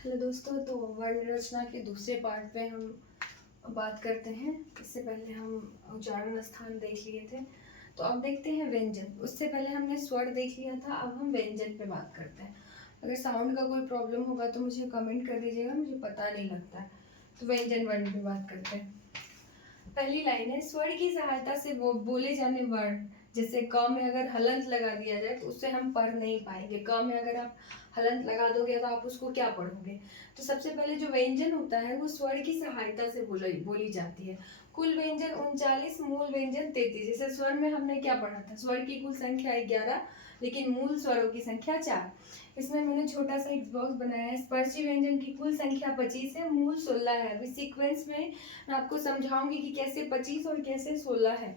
Hello दोस्तों, तो वर्ण रचना के दूसरे पार्ट पे हम बात करते हैं। इससे पहले हम उच्चारण स्थान देख लिए थे, तो अब देखते हैं व्यंजन। उससे पहले हमने स्वर देख लिया था, अब हम व्यंजन पे बात करते हैं। अगर साउंड का कोई प्रॉब्लम होगा तो मुझे कमेंट कर दीजिएगा, मुझे पता नहीं लगता है। तो व्यंजन वर्ण पे बात करते हैं। पहली लाइन है, स्वर की सहायता से वो बोले जाने वर्ण। जैसे क में अगर हलंत लगा दिया जाए तो उससे हम पढ़ नहीं पाएंगे। क में अगर आप हलंत लगा दोगे तो आप उसको क्या पढ़ोगे। तो सबसे पहले जो व्यंजन होता है वो स्वर की सहायता से बोली जाती है। कुल व्यंजन 39, मूल व्यंजन 33। जैसे स्वर में हमने क्या पढ़ा था, स्वर की कुल संख्या 11, लेकिन मूल स्वरों की संख्या 4। इसमें मैंने छोटा सा एक बॉक्स बनाया है। स्पर्शी व्यंजन की कुल संख्या 25 है, मूल 16 है। अभी सीक्वेंस में मैं आपको समझाऊंगी कि कैसे 25 और कैसे 16 है।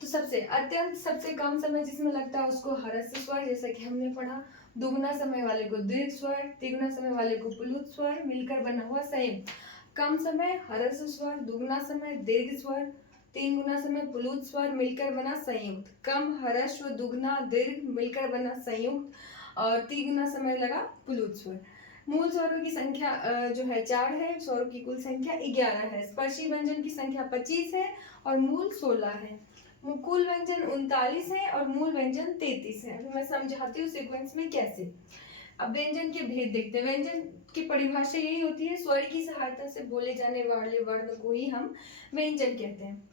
तो सबसे कम समय जिसमें लगता है उसको ह्रस्व स्वर, जैसा कि हमने पढ़ा। दुगुना समय वाले को दीर्घ स्वर, तिगुना समय वाले को प्लुत स्वर मिलकर बना हुआ संयुक्त। कम समय ह्रस्व स्वर, दुगुना समय दीर्घ स्वर, 3 गुना समय प्लुत स्वर मिलकर बना संयुक्त। कम ह्रस्व दुगुना दीर्घ मिलकर बना संयुक्त, और 3 गुना समय लगा प्लुत स्वर। मूल स्वरों की संख्या जो है 4 है, स्वरों की कुल संख्या 11 है। स्पर्शी व्यंजन की संख्या 25 है और मूल 16 है। कुल व्यंजन 39 है और मूल व्यंजन 33 है। अभी मैं समझाती हूँ सीक्वेंस में कैसे। अब व्यंजन के भेद देखते हैं। व्यंजन की परिभाषा यही होती है, स्वर की सहायता से बोले जाने वाले वर्ण को ही हम व्यंजन कहते हैं।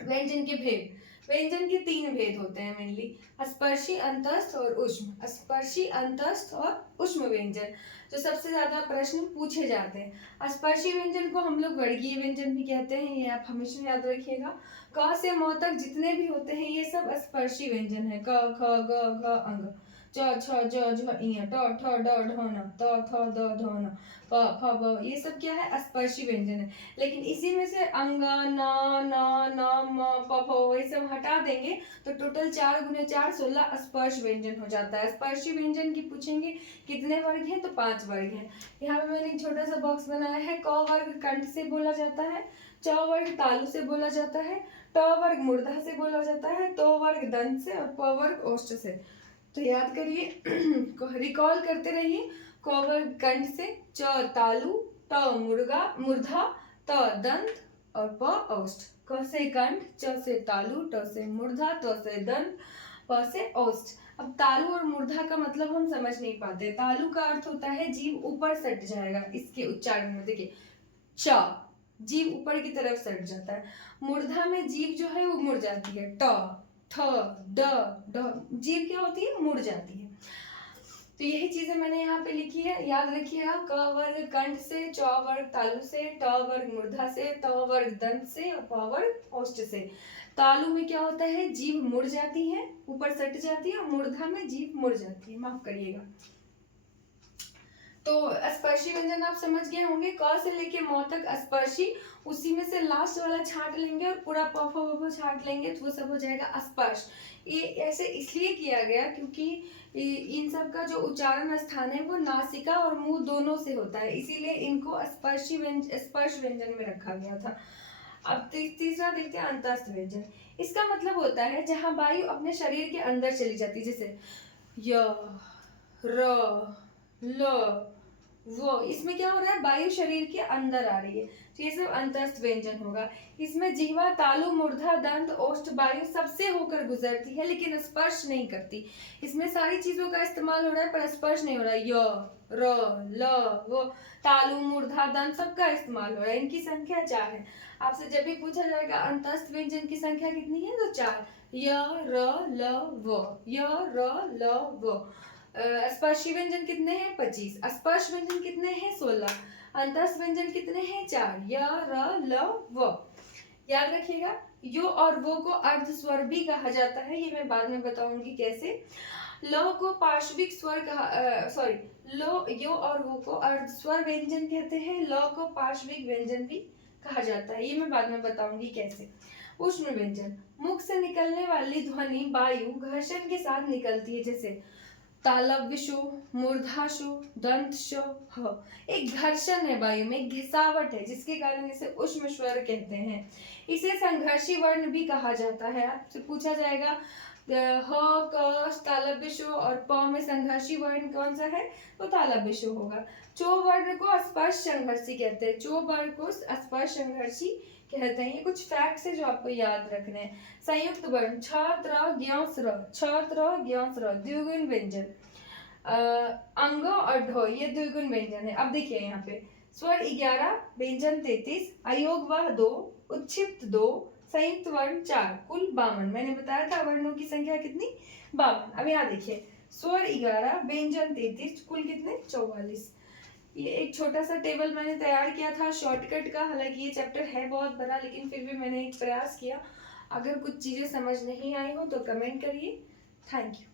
व्यंजन के भेद, व्यंजन के 3 भेद होते हैं मेनली, स्पर्शी, अंतस्थ और उष्म। स्पर्शी, अंतस्थ और उष्म व्यंजन जो सबसे ज्यादा प्रश्न पूछे जाते हैं। स्पर्शी व्यंजन को हम लोग वर्गीय व्यंजन भी कहते हैं, ये आप हमेशा याद रखिएगा। क से म तक जितने भी होते हैं ये सब स्पर्शी व्यंजन है। क ख ग घ अंग, च छ ज झ ञ, ट ठ ड ढ न, त थ द ध न, प फ ब, ये सब क्या है, स्पर्शी व्यंजन है। लेकिन इसी में से अंग, न, न, म, प, फ ये सब हटा देंगे तो टोटल 4 गुने 4 16 स्पर्श व्यंजन हो जाता है। स्पर्शी व्यंजन की पूछेंगे कितने वर्ग हैं, तो 5 वर्ग हैं। यहाँ पे मैंने एक छोटा सा बॉक्स बनाया है। क वर्ग कंठ से बोला जाता है, च वर्ग तालु से बोला जाता है, ट वर्ग मूर्धा से बोला जाता है, तो वर्ग दंत से और प वर्ग ओष्ठ से। तो याद करिए, रिकॉल करते रहिए। क वर्ग कंठ से, च तालु, ट मूर्धा, त दंत और प ओष्ठ। क से कंठ, च से तालु, ट से मूर्धा, त से दंत, प से ओष्ठ। अब तालु और मूर्धा का मतलब हम समझ नहीं पाते। तालु का अर्थ होता है जीभ ऊपर सट जाएगा। इसके उच्चारण में देखिए, च जीभ ऊपर की तरफ सट जाता है। मूर्धा में जीभ जो है वो मुड़ जाती है। ट, थ, ड, ढ, जीभ क्या होती है, मुड़ जाती है। तो यही चीजें मैंने यहाँ पे लिखी है, याद रखिएगा। क वर्ग कंठ से, च वर्ग तालु से, ट वर्ग मूर्धा से, त वर्ग दंत से और प वर्ग ओष्ठ से। तालु में क्या होता है, जीभ मुड़ जाती है, ऊपर सट जाती है, और मूर्धा में जीभ मुड़ जाती है, माफ करिएगा। तो स्पर्शी व्यंजन आप समझ गए होंगे। क से लेके म तक स्पर्शी, उसी में से लास्ट वाला छांट लेंगे और पूरा प फ ब छांट लेंगे तो वो सब हो जाएगा स्पर्श। ये ऐसे इसलिए किया गया क्योंकि इन सब का जो उच्चारण स्थान है वो नासिका और मुंह दोनों से होता है, इसीलिए इनको स्पर्श व्यंजन में रखा गया था। अब तीसरा देखते हैं, अंतस्थ व्यंजन। इसका मतलब होता है जहां वायु अपने शरीर के अंदर चली जाती है, जैसे य, र, ल, वो। इसमें क्या हो रहा है, वायु शरीर के अंदर आ रही है, तो ये सब अंतस्थ व्यंजन होगा। इसमें जिह्वा, तालु, मूर्धा, दंत, ओष्ठ, वायु सबसे होकर गुजरती है लेकिन स्पर्श नहीं करती। इसमें सारी चीजों का इस्तेमाल हो रहा है पर स्पर्श नहीं हो रहा है। य, र, ल, वो, तालु, मूर्धा, दंत सबका इस्तेमाल हो रहा है। इनकी संख्या 4 है। आपसे जब भी पूछा जाएगा अंतस्थ व्यंजन की संख्या कितनी है, तो 4। य, र, ल, व, य, र, ल, व। स्पर्शी व्यंजन कितने हैं, 25। स्पर्श व्यंजन कितने हैं, 16। अंतस्थ व्यंजन कितने हैं, 4। य, र, ल, व। याद रखिएगा। यो और वो को अर्ध स्वर भी कहा जाता है, ये मैं बाद में बताऊंगी कैसे। ल को पार्श्विक स्वर कहा, सॉरी, लो, यो और वो को अर्ध स्वर व्यंजन कहते हैं। ल को पार्श्विक व्यंजन भी कहा जाता है, ये मैं बाद में बताऊंगी कैसे। उष्ण व्यंजन, मुख से निकलने वाली ध्वनि वायु घर्षण के साथ निकलती है, जैसे तालव्यशु, मूर्धाशु, दंतशु, ह। एक घर्षण है वायु में, घिसावट है, जिसके कारण इसे उष्म स्वर कहते हैं। इसे संघर्षी वर्ण भी कहा जाता है। आपसे पूछा जाएगा ह क तालव्य शो और प में संघर्षी वर्ण कौन सा है, तो तालव्य शो होगा। चो वर्ण को स्पर्श संघर्षी कहते हैं, चो वर्ण को स्पर्श संघर्षी कहते हैं। ये कुछ फैक्ट्स है जो आपको याद रखने हैं। संयुक्त वर्ण छात्र ज्ञास्र, छात्र ज्ञास्र द्विगुण व्यंजन। अंग और ढो ये द्विगुण व्यंजन है। अब देखिए यहाँ पे स्वर 11, व्यंजन 33, अयोगवाह 2, उच्छिप्त 2, संयुक्त वर्ण 4, कुल 52। मैंने बताया था वर्णों की संख्या कितनी, 52। अब यहाँ देखिए स्वर 11, व्यंजन 33, कुल कितने 44। ये एक छोटा सा टेबल मैंने तैयार किया था शॉर्टकट का, हालांकि ये चैप्टर है बहुत बड़ा लेकिन फिर भी मैंने एक प्रयास किया। अगर कुछ चीजें समझ नहीं आई हो तो कमेंट करिए। Thank you.